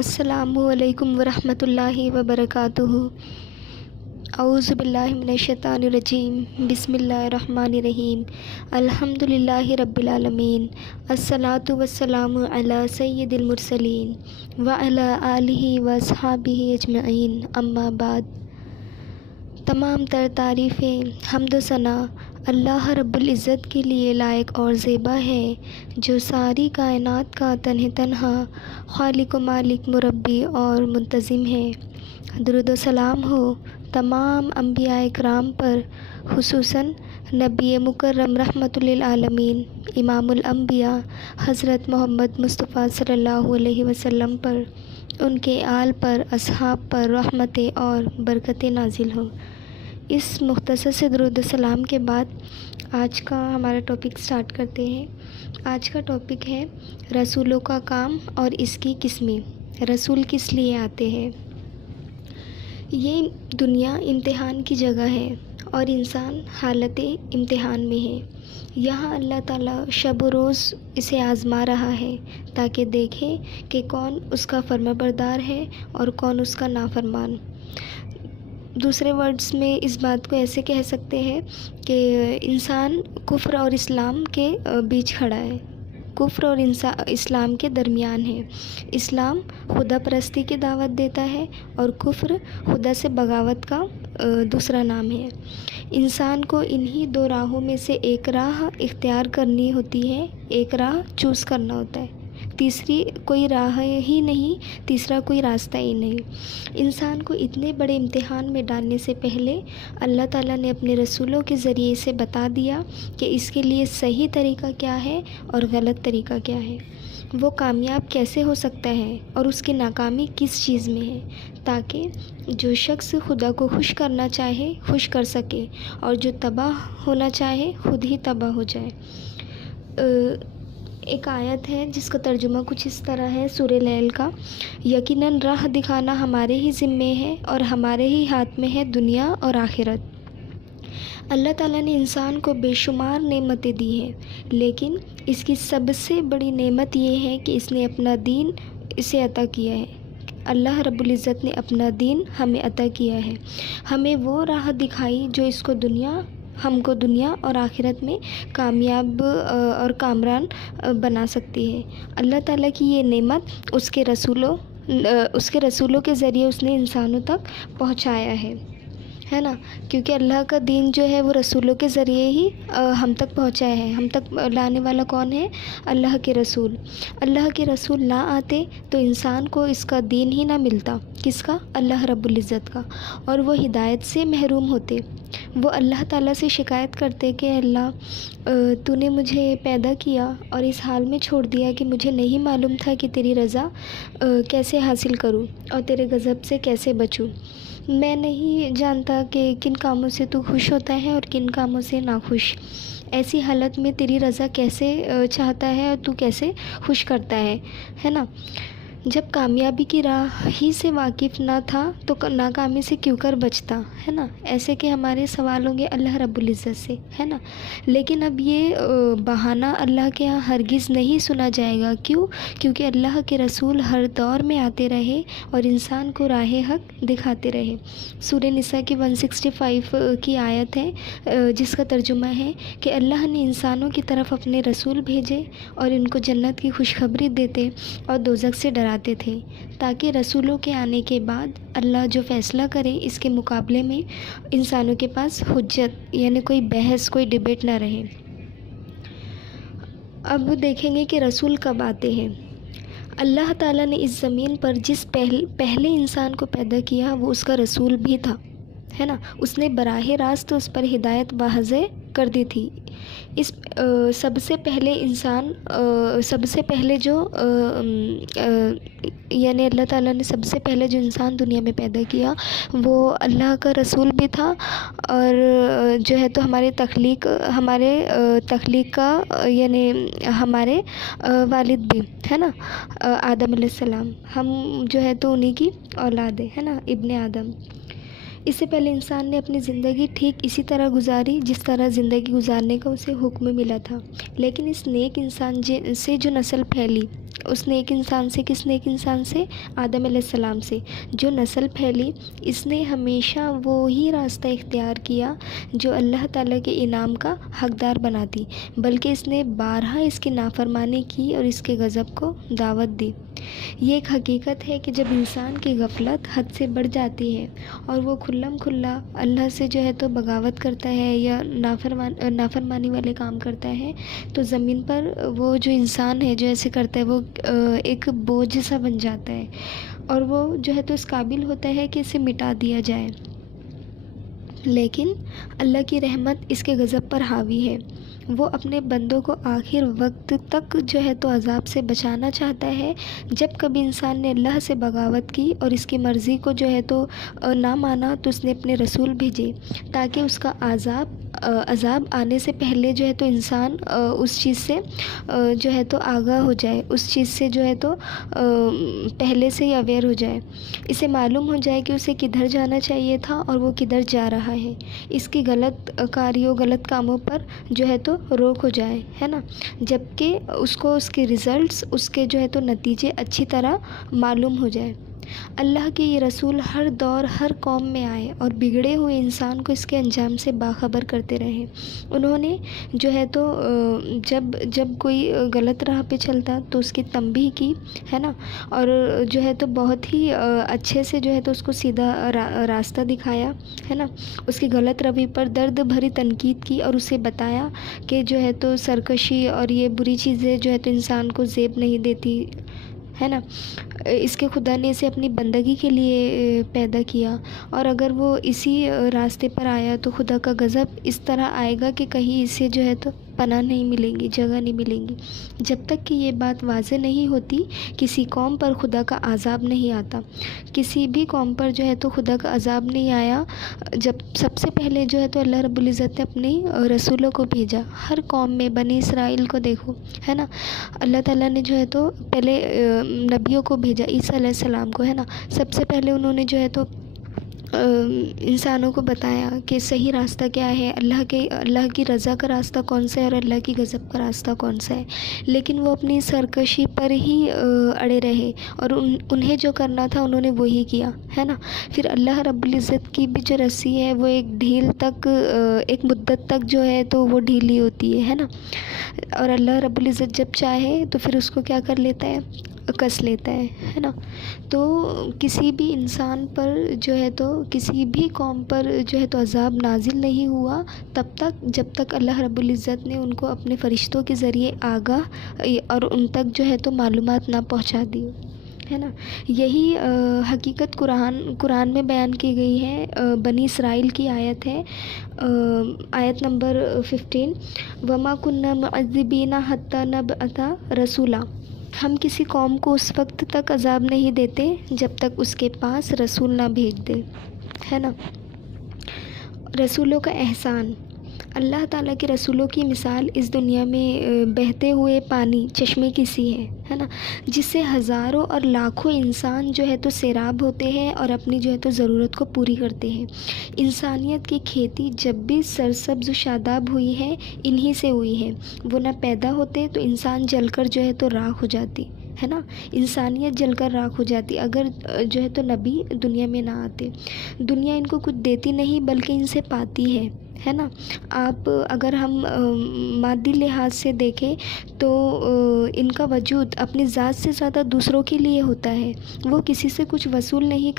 السلام علیکم ورحمۃ اللہ وبرکاتہ۔ اعوذ باللہ من الشیطان الرجیم، بسم اللہ الرحمن الرحیم، الحمد للہ رب العالمین، الصلاۃ والسلام علی سید المرسلین وعلی آلہ واصحابہ اجمعین، اما بعد۔ تمام تر تعریفیں، حمد و ثنا اللہ رب العزت کے لیے لائق اور زیبا ہے، جو ساری کائنات کا تنہا خالق و مالک، مربی اور منتظم ہے۔ درود و سلام ہو تمام انبیاء کرام پر، خصوصاً نبی مکرم رحمۃ للعالمین امام الانبیاء حضرت محمد مصطفیٰ صلی اللہ علیہ وسلم پر، ان کے آل پر، اصحاب پر رحمتیں اور برکتیں نازل ہوں۔ اس مختصر سے درود و سلام کے بعد آج کا ہمارا ٹاپک سٹارٹ کرتے ہیں۔ آج کا ٹاپک ہے رسولوں کا کام اور اس کی قسمیں۔ رسول کس لیے آتے ہیں؟ یہ دنیا امتحان کی جگہ ہے اور انسان حالت امتحان میں ہے۔ یہاں اللہ تعالیٰ شب و روز اسے آزما رہا ہے تاکہ دیکھے کہ کون اس کا فرمانبردار ہے اور کون اس کا نافرمان۔ دوسرے ورڈز میں اس بات کو ایسے کہہ سکتے ہیں کہ انسان کفر اور اسلام کے بیچ کھڑا ہے، کفر اور اسلام کے درمیان ہے۔ اسلام خدا پرستی کی دعوت دیتا ہے اور کفر خدا سے بغاوت کا دوسرا نام ہے۔ انسان کو انہی دو راہوں میں سے ایک راہ اختیار کرنی ہوتی ہے، ایک راہ چوز کرنا ہوتا ہے۔ تیسری کوئی راہ ہی نہیں، تیسرا کوئی راستہ ہی نہیں۔ انسان کو اتنے بڑے امتحان میں ڈالنے سے پہلے اللہ تعالیٰ نے اپنے رسولوں کے ذریعے سے بتا دیا کہ اس کے لیے صحیح طریقہ کیا ہے اور غلط طریقہ کیا ہے، وہ کامیاب کیسے ہو سکتا ہے اور اس کی ناکامی کس چیز میں ہے، تاکہ جو شخص خدا کو خوش کرنا چاہے خوش کر سکے اور جو تباہ ہونا چاہے خود ہی تباہ ہو جائے۔ ایک آیت ہے جس کا ترجمہ کچھ اس طرح ہے سورہ لیل کا: یقیناً راہ دکھانا ہمارے ہی ذمے ہے اور ہمارے ہی ہاتھ میں ہے دنیا اور آخرت۔ اللہ تعالیٰ نے انسان کو بے شمار نعمتیں دی ہیں، لیکن اس کی سب سے بڑی نعمت یہ ہے کہ اس نے اپنا دین اسے عطا کیا ہے۔ اللہ رب العزت نے اپنا دین ہمیں عطا کیا ہے، ہمیں وہ راہ دکھائی جو اس کو ہم کو دنیا اور آخرت میں کامیاب اور کامران بنا سکتی ہے۔ اللہ تعالیٰ کی یہ نعمت اس کے رسولوں کے ذریعے اس نے انسانوں تک پہنچایا ہے نا، کیونکہ اللہ کا دین جو ہے وہ رسولوں کے ذریعے ہی ہم تک پہنچایا ہے۔ ہم تک لانے والا کون ہے؟ اللہ کے رسول۔ اللہ کے رسول نہ آتے تو انسان کو اس کا دین ہی نہ ملتا۔ کس کا؟ اللہ رب العزت کا، اور وہ ہدایت سے محروم ہوتے۔ وہ اللہ تعالیٰ سے شکایت کرتے کہ اللہ تو نے مجھے پیدا کیا اور اس حال میں چھوڑ دیا کہ مجھے نہیں معلوم تھا کہ تیری رضا کیسے حاصل کروں اور تیرے غضب سے کیسے بچوں۔ میں نہیں جانتا کہ کن کاموں سے تو خوش ہوتا ہے اور کن کاموں سے ناخوش۔ ایسی حالت میں تیری رضا کیسے چاہتا ہے اور تو کیسے خوش کرتا ہے نا۔ جب کامیابی کی راہ ہی سے واقف نہ تھا تو ناکامی سے کیوں کر بچتا، ہے نا۔ ایسے کہ ہمارے سوال ہوں گے اللہ رب العزت سے، ہے نا۔ لیکن اب یہ بہانہ اللہ کے ہاں ہرگز نہیں سنا جائے گا۔ کیوں؟ کیونکہ اللہ کے رسول ہر دور میں آتے رہے اور انسان کو راہ حق دکھاتے رہے۔ سورہ نساء کی 165 کی آیت ہے جس کا ترجمہ ہے کہ اللہ نے انسانوں کی طرف اپنے رسول بھیجے اور ان کو جنت کی خوشخبری دیتے اور دوزخ سے ڈراتے تھے، تاکہ رسولوں کے آنے کے بعد اللہ جو فیصلہ کرے اس کے مقابلے میں انسانوں کے پاس حجت یعنی کوئی بحث، کوئی ڈیبیٹ نہ رہے۔ اب دیکھیں گے کہ رسول کب آتے ہیں۔ اللہ تعالیٰ نے اس زمین پر جس پہلے انسان کو پیدا کیا وہ اس کا رسول بھی تھا، ہے نا۔ اس نے براہ راست اس پر ہدایت واضح کر دی تھی۔ اس سب سے پہلے جو یعنی اللہ تعالیٰ نے سب سے پہلے جو انسان دنیا میں پیدا کیا وہ اللہ کا رسول بھی تھا، اور جو ہے تو ہمارے تخلیق کا یعنی ہمارے والد بھی، ہے نا، آدم علیہ السلام۔ ہم جو ہے تو انہی کی اولاد ہے نا، ابن آدم۔ اس سے پہلے انسان نے اپنی زندگی ٹھیک اسی طرح گزاری جس طرح زندگی گزارنے کا اسے حکم ملا تھا، لیکن اس نیک انسان سے جو نسل پھیلی، اس نیک انسان سے. کس نیک انسان سے؟ آدم علیہ السلام سے. جو نسل پھیلی اس نے ہمیشہ وہی راستہ اختیار کیا جو اللہ تعالیٰ کے انعام کا حقدار بناتی، بلکہ اس نے بارہا اس کی نافرمانی کی اور اس کے غضب کو دعوت دی. یہ ایک حقیقت ہے کہ جب انسان کی غفلت حد سے بڑھ جاتی ہے اور وہ کھلم کھلا اللہ سے جو ہے تو بغاوت کرتا ہے یا نافرمانی والے کام کرتا ہے، تو زمین پر وہ جو انسان ہے جو ایسے کرتا ہے وہ ایک بوجھ سا بن جاتا ہے، اور وہ جو ہے تو اس قابل ہوتا ہے کہ اسے مٹا دیا جائے. لیکن اللہ کی رحمت اس کے غضب پر حاوی ہے. وہ اپنے بندوں کو آخر وقت تک جو ہے تو عذاب سے بچانا چاہتا ہے. جب کبھی انسان نے اللہ سے بغاوت کی اور اس کی مرضی کو جو ہے تو نہ مانا تو اس نے اپنے رسول بھیجے تاکہ اس کا عذاب آنے سے پہلے جو ہے تو انسان اس چیز سے جو ہے تو آگاہ ہو جائے، اس چیز سے جو ہے تو پہلے سے ہی اویئر ہو جائے، اسے معلوم ہو جائے کہ اسے کدھر جانا چاہیے تھا اور وہ کدھر جا رہا ہے، اس کی غلط کاریوں غلط کاموں پر جو ہے تو روک ہو جائے، ہے نا. جبکہ اس کو اس کے ریزلٹس، اس کے جو ہے تو نتیجے اچھی طرح معلوم ہو جائے. اللہ کے یہ رسول ہر دور ہر قوم میں آئے اور بگڑے ہوئے انسان کو اس کے انجام سے باخبر کرتے رہے. انہوں نے جو ہے تو جب کوئی غلط راہ پہ چلتا تو اس کی تنبیہ کی، ہے نا، اور جو ہے تو بہت ہی اچھے سے جو ہے تو اس کو سیدھا راستہ دکھایا، ہے نا. اس کی غلط روی پر درد بھری تنقید کی اور اسے بتایا کہ جو ہے تو سرکشی اور یہ بری چیزیں جو ہے تو انسان کو زیب نہیں دیتی، ہے نا. اس کے خدا نے اسے اپنی بندگی کے لیے پیدا کیا، اور اگر وہ اسی راستے پر آیا تو خدا کا غضب اس طرح آئے گا کہ کہیں اسے جو ہے تو پناہ نہیں ملیں گی، جگہ نہیں ملیں گی. جب تک کہ یہ بات واضح نہیں ہوتی کسی قوم پر خدا کا عذاب نہیں آتا. کسی بھی قوم پر جو ہے تو خدا کا عذاب نہیں آیا جب سب سے پہلے جو ہے تو اللہ رب العزت نے اپنے رسولوں کو بھیجا. ہر قوم میں بنی اسرائیل کو دیکھو، ہے نا، اللہ تعالیٰ نے جو ہے تو پہلے نبیوں کو بھیجا، عیسیٰ علیہ السلام کو، ہے نا. سب سے پہلے انہوں نے جو ہے تو انسانوں کو بتایا کہ صحیح راستہ کیا ہے، اللہ کی رضا کا راستہ کون سا ہے اور اللہ کی غضب کا راستہ کون سا ہے. لیکن وہ اپنی سرکشی پر ہی اڑے رہے اور انہیں جو کرنا تھا انہوں نے وہی کیا، ہے نا. پھر اللہ رب العزت کی بھی جو رسی ہے وہ ایک مدت تک جو ہے تو وہ ڈھیلی ہوتی ہے نا. اور اللہ رب العزت جب چاہے تو پھر اس کو کیا کر لیتا ہے، کس لیتا ہے نا. تو کسی بھی انسان پر جو ہے تو کسی بھی قوم پر جو ہے تو عذاب نازل نہیں ہوا تب تک جب تک اللہ رب العزت نے ان کو اپنے فرشتوں کے ذریعے آگاہ اور ان تک جو ہے تو معلومات نہ پہنچا دی، ہے نا. یہی حقیقت قرآن میں بیان کی گئی ہے. بنی اسرائیل کی آیت ہے، آیت نمبر 15، وَمَا كُنَّا مُعَذِّبِينَ حَتَّى نَبْعَثَ رَسُولًا. ہم کسی قوم کو اس وقت تک عذاب نہیں دیتے جب تک اس کے پاس رسول نہ بھیج دے، ہے نا. رسولوں کا احسان. اللہ تعالیٰ کے رسولوں کی مثال اس دنیا میں بہتے ہوئے پانی چشمے کی سی ہے نا، جس سے ہزاروں اور لاکھوں انسان جو ہے تو سیراب ہوتے ہیں اور اپنی جو ہے تو ضرورت کو پوری کرتے ہیں. انسانیت کی کھیتی جب بھی سرسبز و شاداب ہوئی ہے انہی سے ہوئی ہے. وہ نہ پیدا ہوتے تو انسان جل کر جو ہے تو راکھ ہو جاتی، ہے نا. انسانیت جل کر راکھ ہو جاتی اگر جو ہے تو نبی دنیا میں نہ آتے. دنیا ان کو کچھ دیتی نہیں بلکہ ان سے پاتی ہے نا. آپ اگر ہم مادی لحاظ سے دیکھیں تو ان کا وجود اپنی ذات سے زیادہ دوسروں کے لیے ہوتا ہے. وہ کسی سے کچھ وصول نہیں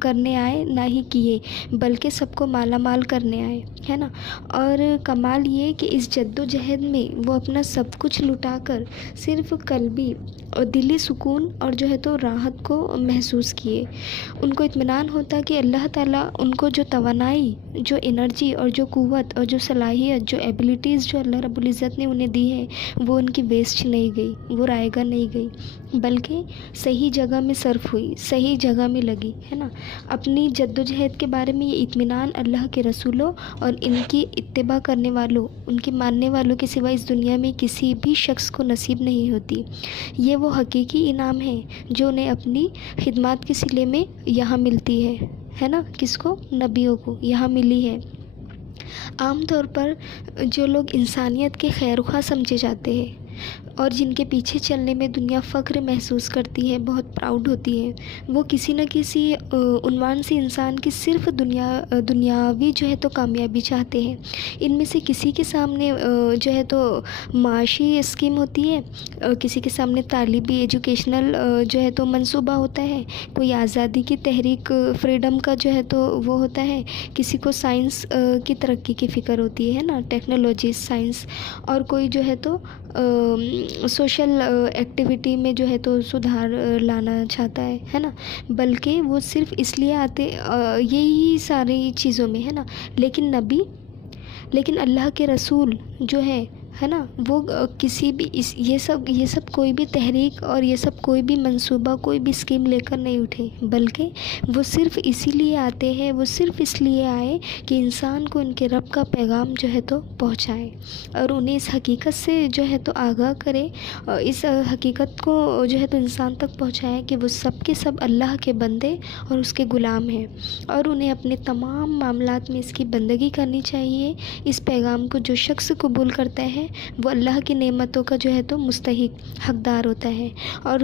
کرنے آئے، نہ ہی کیے، بلکہ سب کو مالا مال کرنے آئے، ہے نا. اور کمال یہ کہ اس جد و جہد میں وہ اپنا سب کچھ لٹا کر صرف قلبی اور دلی سکون اور جو ہے تو راحت کو محسوس کیے. ان کو اطمینان ہوتا کہ اللہ تعالیٰ ان کو جو توانائی، جو انرجی اور جو قوت اور جو صلاحیت، جو ایبیلیٹیز جو اللہ رب العزت نے انہیں دی ہے وہ ان کی ویسٹ نہیں گئی، وہ رائے گاہ نہیں گئی، بلکہ صحیح جگہ میں صرف ہوئی، صحیح جگہ میں لگی، ہے نا. اپنی جد و جہد کے بارے میں یہ اطمینان اللہ کے رسولوں اور ان کی اتباع کرنے والوں، ان کے ماننے والوں کے سوا اس دنیا میں کسی بھی شخص کو نصیب نہیں ہوتی. یہ وہ حقیقی انعام ہے جو انہیں اپنی خدمات کے صلے میں یہاں ملتی ہے نا. کس کو؟ نبیوں کو یہاں ملی ہے. عام طور پر جو لوگ انسانیت کے خیر خواہ سمجھے جاتے ہیں اور جن کے پیچھے چلنے میں دنیا فخر محسوس کرتی ہے، بہت پراؤڈ ہوتی ہے، وہ کسی نہ کسی عنوان سے انسان کی صرف دنیاوی جو ہے تو کامیابی چاہتے ہیں۔ ان میں سے کسی کے سامنے جو ہے تو معاشی اسکیم ہوتی ہے، کسی کے سامنے تعلیمی ایجوکیشنل جو ہے تو منصوبہ ہوتا ہے، کوئی آزادی کی تحریک فریڈم کا جو ہے تو وہ ہوتا ہے، کسی کو سائنس کی ترقی کی فکر ہوتی ہے نا، ٹیکنالوجی، سائنس، اور کوئی جو ہے تو سوشل ایکٹیویٹی میں جو ہے تو سدھار لانا چاہتا ہے نا، بلکہ وہ صرف اس لیے آتے یہی ساری چیزوں میں ہے نا۔ لیکن اللہ کے رسول جو ہے نا، وہ کسی بھی یہ سب کوئی بھی تحریک اور یہ سب کوئی بھی منصوبہ، کوئی بھی اسکیم لے کر نہیں اٹھے، بلکہ وہ صرف اسی لیے آتے ہیں، وہ صرف اس لیے آئے کہ انسان کو ان کے رب کا پیغام جو ہے تو پہنچائے، اور انہیں اس حقیقت سے جو ہے تو آگاہ کرے، اس حقیقت کو جو ہے تو انسان تک پہنچائے کہ وہ سب کے سب اللہ کے بندے اور اس کے غلام ہیں، اور انہیں اپنے تمام معاملات میں اس کی بندگی کرنی چاہیے۔ اس پیغام کو جو شخص قبول کرتا ہے وہ اللہ کی نعمتوں کا جو ہے تو مستحق حقدار ہوتا ہے، اور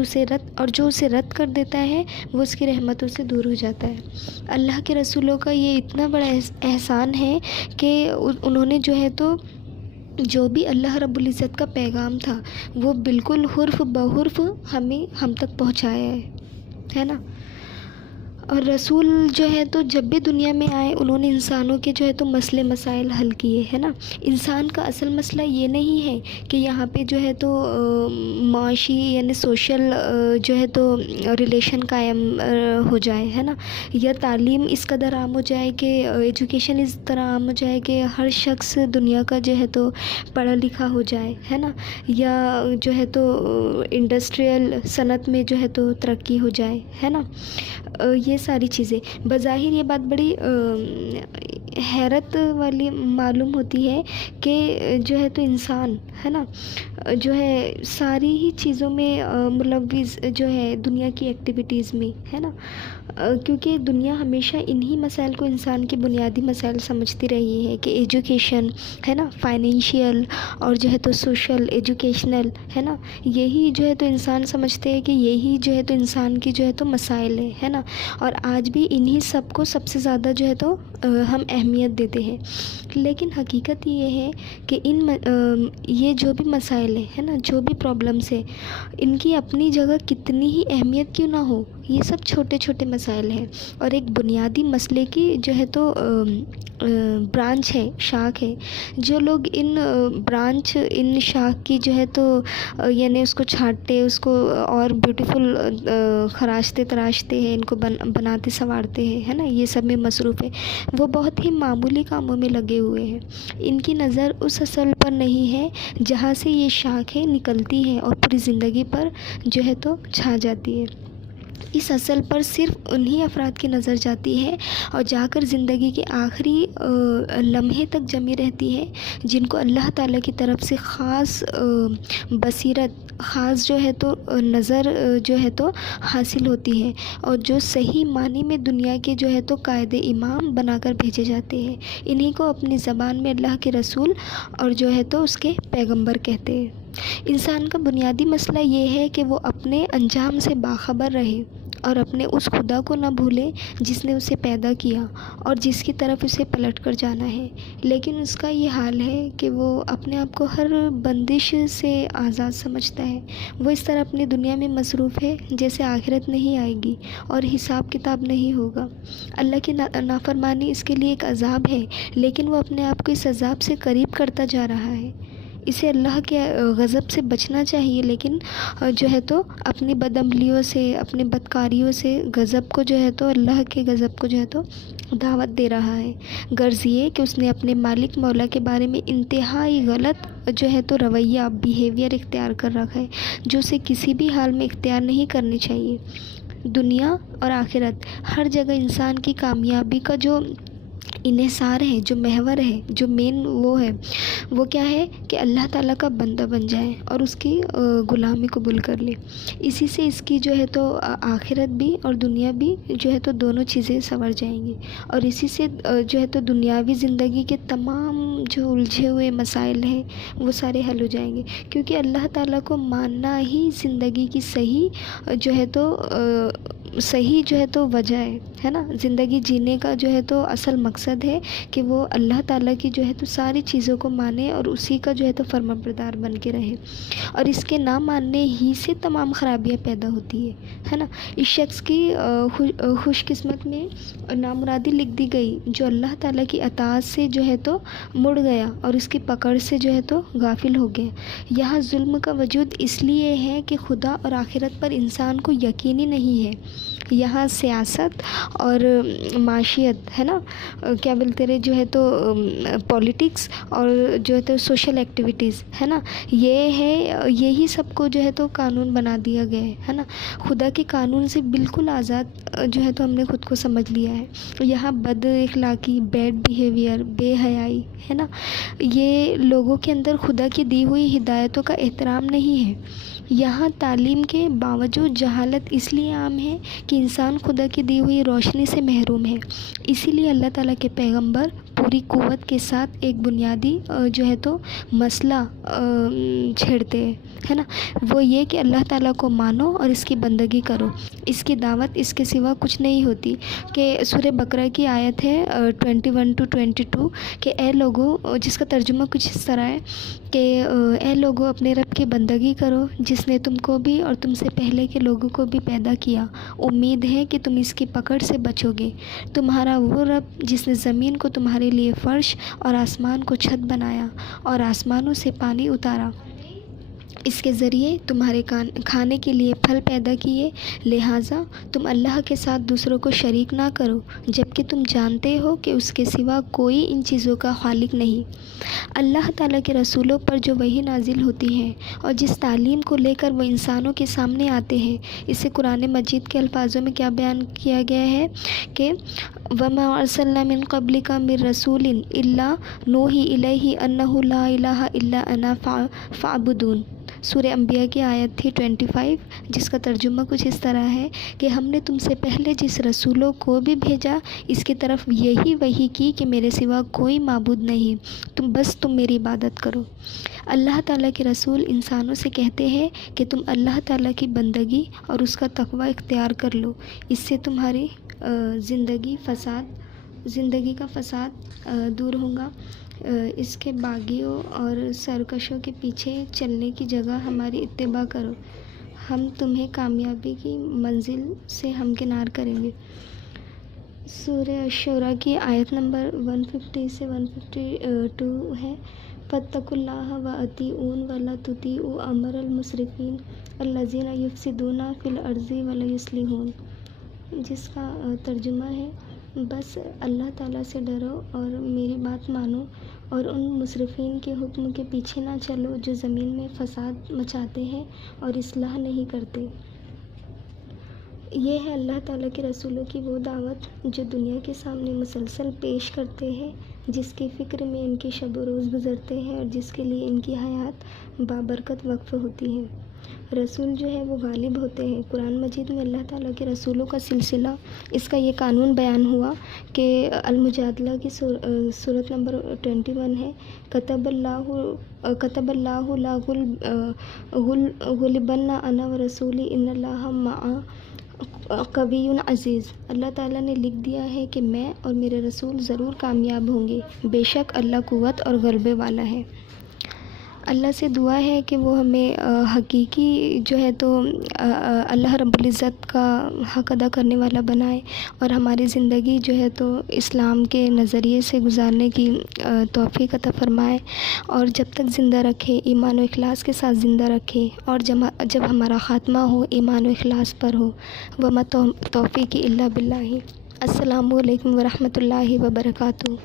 جو اسے رد کر دیتا ہے وہ اس کی رحمتوں سے دور ہو جاتا ہے۔ اللہ کے رسولوں کا یہ اتنا بڑا احسان ہے کہ انہوں نے جو ہے تو جو بھی اللہ رب العزت کا پیغام تھا وہ بالکل حرف بحرف ہم تک پہنچایا ہے نا۔ اور رسول جو ہے تو جب بھی دنیا میں آئے انہوں نے انسانوں کے جو ہے تو مسئلے مسائل حل کیے ہے نا۔ انسان کا اصل مسئلہ یہ نہیں ہے کہ یہاں پہ جو ہے تو معاشی یعنی سوشل جو ہے تو ریلیشن قائم ہو جائے ہے نا، یا تعلیم اس قدر عام ہو جائے کہ ایجوکیشن اس طرح عام ہو جائے کہ ہر شخص دنیا کا جو ہے تو پڑھا لکھا ہو جائے ہے نا، یا جو ہے تو انڈسٹریل صنعت میں جو ہے تو ترقی ہو جائے ہے نا۔ یہ ساری چیزیں بظاہر یہ بات بڑی حیرت والی معلوم ہوتی ہے کہ جو ہے تو انسان ہے نا جو ہے ساری ہی چیزوں میں ملوث جو ہے دنیا کی ایکٹیویٹیز میں ہے نا، کیونکہ دنیا ہمیشہ انہی مسائل کو انسان کے بنیادی مسائل سمجھتی رہی ہے کہ ایجوکیشن ہے نا، فائنینشیل اور جو ہے تو سوشل ایجوکیشنل ہے نا، یہی جو ہے تو انسان سمجھتے ہیں کہ یہی جو ہے تو انسان کی جو ہے تو مسائل ہے نا، اور آج بھی انہی سب کو سب سے زیادہ جو ہے تو ہم اہمیت دیتے ہیں۔ لیکن حقیقت یہ ہے کہ یہ جو بھی مسائل ہے نا، جو بھی پرابلمس ہیں، ان کی اپنی جگہ کتنی ہی اہمیت کیوں نہ ہو، یہ سب چھوٹے چھوٹے مسائل ہیں، اور ایک بنیادی مسئلے کی جو ہے تو برانچ ہے، شاخ ہے۔ جو لوگ ان شاخ کی جو ہے تو یعنی اس کو چھانٹتے، اس کو اور بیوٹیفل خراشتے تراشتے ہیں، ان کو بناتے سنوارتے ہیں ہے نا، یہ سب میں مصروف ہے، وہ بہت ہی معمولی کاموں میں لگے ہوئے ہیں۔ ان کی نظر اس اصل پر نہیں ہے جہاں سے یہ شاخیں نکلتی ہیں اور پوری زندگی پر جو ہے تو چھا جاتی ہے۔ اس اصل پر صرف انہی افراد کی نظر جاتی ہے اور جا کر زندگی کے آخری لمحے تک جمی رہتی ہے، جن کو اللہ تعالیٰ کی طرف سے خاص بصیرت، خاص جو ہے تو نظر جو ہے تو حاصل ہوتی ہے، اور جو صحیح معنی میں دنیا کے جو ہے تو قائد امام بنا کر بھیجے جاتے ہیں۔ انہی کو اپنی زبان میں اللہ کے رسول اور جو ہے تو اس کے پیغمبر کہتے ہیں۔ انسان کا بنیادی مسئلہ یہ ہے کہ وہ اپنے انجام سے باخبر رہے اور اپنے اس خدا کو نہ بھولے جس نے اسے پیدا کیا اور جس کی طرف اسے پلٹ کر جانا ہے۔ لیکن اس کا یہ حال ہے کہ وہ اپنے آپ کو ہر بندش سے آزاد سمجھتا ہے۔ وہ اس طرح اپنی دنیا میں مصروف ہے جیسے آخرت نہیں آئے گی اور حساب کتاب نہیں ہوگا۔ اللہ کی نافرمانی اس کے لیے ایک عذاب ہے، لیکن وہ اپنے آپ کو اس عذاب سے قریب کرتا جا رہا ہے۔ اسے اللہ کے غضب سے بچنا چاہیے، لیکن جو ہے تو اپنی بدعملیوں سے، اپنی بدکاریوں سے غضب کو جو ہے تو اللہ کے غضب کو جو ہے تو دعوت دے رہا ہے۔ غرض یہ کہ اس نے اپنے مالک مولا کے بارے میں انتہائی غلط جو ہے تو رویہ، بیہیویئر اختیار کر رکھا ہے، جو اسے کسی بھی حال میں اختیار نہیں کرنی چاہیے۔ دنیا اور آخرت ہر جگہ انسان کی کامیابی کا جو انحصار ہے، جو محور ہے، جو مین وہ ہے، وہ کیا ہے کہ اللہ تعالیٰ کا بندہ بن جائے اور اس کی غلامی قبول کر لے۔ اسی سے اس کی جو ہے تو آخرت بھی اور دنیا بھی جو ہے تو دونوں چیزیں سنور جائیں گی، اور اسی سے جو ہے تو دنیاوی زندگی کے تمام جو الجھے ہوئے مسائل ہیں وہ سارے حل ہو جائیں گے، کیونکہ اللہ تعالیٰ کو ماننا ہی زندگی کی صحیح جو ہے تو وجہ ہے نا۔ زندگی جینے کا جو ہے تو اصل مقصد ہے کہ وہ اللہ تعالیٰ کی جو ہے تو ساری چیزوں کو مانے اور اسی کا جو ہے تو فرما بردار بن کے رہے، اور اس کے نہ ماننے ہی سے تمام خرابیاں پیدا ہوتی ہے نا۔ اس شخص کی خوش قسمت میں نامرادی لکھ دی گئی جو اللہ تعالیٰ کی اطاعت سے جو ہے تو مڑ گیا اور اس کی پکڑ سے جو ہے تو غافل ہو گیا۔ یہاں ظلم کا وجود اس لیے ہے کہ خدا اور آخرت پر انسان کو یقینی نہیں ہے۔ یہاں سیاست اور معاشیت ہے نا، کیا بولتے رہے جو ہے تو پولیٹکس اور جو ہے تو سوشل ایکٹیویٹیز ہے نا، یہی سب کو جو ہے تو قانون بنا دیا گیا ہے نا۔ خدا کے قانون سے بالکل آزاد جو ہے تو ہم نے خود کو سمجھ لیا ہے۔ یہاں بد اخلاقی، بیڈ بیہیویئر، بے حیائی ہے نا، یہ لوگوں کے اندر خدا کی دی ہوئی ہدایتوں کا احترام نہیں ہے۔ یہاں تعلیم کے باوجود جہالت اس لیے عام ہے کہ انسان خدا کی دی ہوئی روشنی سے محروم ہے۔ اسی لیے اللہ تعالیٰ کے پیغمبر پوری قوت کے ساتھ ایک بنیادی جو ہے تو مسئلہ چھیڑتے ہے نا، وہ یہ کہ اللہ تعالیٰ کو مانو اور اس کی بندگی کرو۔ اس کی دعوت اس کے سوا کچھ نہیں ہوتی، کہ سورہ بقرہ کی آیت ہے 21-22 کہ اے لوگو، جس کا ترجمہ کچھ اس طرح ہے کہ اے لوگو اپنے رب کی بندگی کرو جس نے تم کو بھی اور تم سے پہلے کے لوگوں کو بھی پیدا کیا، امید ہے کہ تم اس کی پکڑ سے بچو گے۔ تمہارا وہ رب جس نے زمین کو تمہارے لیے فرش اور آسمان کو چھت بنایا اور آسمانوں سے پانی اتارا، اس کے ذریعے تمہارے کھانے کے لیے پھل پیدا کیے، لہٰذا تم اللہ کے ساتھ دوسروں کو شریک نہ کرو، جبکہ تم جانتے ہو کہ اس کے سوا کوئی ان چیزوں کا خالق نہیں۔ اللہ تعالیٰ کے رسولوں پر جو وحی نازل ہوتی ہے اور جس تعلیم کو لے کر وہ انسانوں کے سامنے آتے ہیں، اسے قرآن مجید کے الفاظوں میں کیا بیان کیا گیا ہے کہ وَمَا أَرْسَلْنَا مِن قَبْلِكَ مِن رَسُولٍ إِلَّا نُوحِي إِلَيْهِ أَنَّهُ لَا إِلَٰهَ إِلَّا أَنَا فَاعْبُدُونِ۔ سورہ انبیاء کی آیت تھی 25، جس کا ترجمہ کچھ اس طرح ہے کہ ہم نے تم سے پہلے جس رسولوں کو بھی بھیجا اس کی طرف یہی وحی کی کہ میرے سوا کوئی معبود نہیں، تم میری عبادت کرو۔ اللہ تعالیٰ کے رسول انسانوں سے کہتے ہیں کہ تم اللہ تعالیٰ کی بندگی اور اس کا تقوی اختیار کر لو، اس سے تمہاری زندگی کا فساد دور ہوگا۔ اس کے باغیوں اور سرکشوں کے پیچھے چلنے کی جگہ ہماری اتباع کرو، ہم تمہیں کامیابی کی منزل سے ہمکنار کریں گے۔ سورہ الشورى کی آیت نمبر 150 سے 152 ہے فَاتَّقُوا اللَّهَ وَأَطِیعُونِ وَلَا تُطِیعُوا أَمْرَ الْمُسْرِفِینَ الَّذِینَ يُفْسِدُونَ فِی الْأَرْضِ وَلَا یُصْلِحُونَ، جس کا ترجمہ ہے بس اللہ تعالیٰ سے ڈرو اور میری بات مانو اور ان مصرفین کے حکم کے پیچھے نہ چلو جو زمین میں فساد مچاتے ہیں اور اصلاح نہیں کرتے۔ یہ ہے اللہ تعالیٰ کے رسولوں کی وہ دعوت جو دنیا کے سامنے مسلسل پیش کرتے ہیں، جس کی فکر میں ان کے شب و روز گزرتے ہیں اور جس کے لیے ان کی حیات بابرکت وقف ہوتی ہے۔ رسول جو ہے وہ غالب ہوتے ہیں۔ قرآن مجید میں اللہ تعالیٰ کے رسولوں کا سلسلہ، اس کا یہ قانون بیان ہوا کہ المجادلہ کی صورت نمبر 21 ہے کتب اللہ لا غلبن انا ورسولی ان اللہ مع قوی عزیز۔ اللہ تعالیٰ نے لکھ دیا ہے کہ میں اور میرے رسول ضرور کامیاب ہوں گے، بے شک اللہ قوت اور غلبے والا ہے۔ اللہ سے دعا ہے کہ وہ ہمیں حقیقی جو ہے تو اللہ رب العزت کا حق ادا کرنے والا بنائے اور ہماری زندگی جو ہے تو اسلام کے نظریے سے گزارنے کی توفیق عطا فرمائے، اور جب تک زندہ رکھے ایمان و اخلاص کے ساتھ زندہ رکھے، اور جب ہمارا خاتمہ ہو ایمان و اخلاص پر ہو۔ وما توفیقی الا باللہ۔ السلام علیکم ورحمۃ اللہ وبرکاتہ۔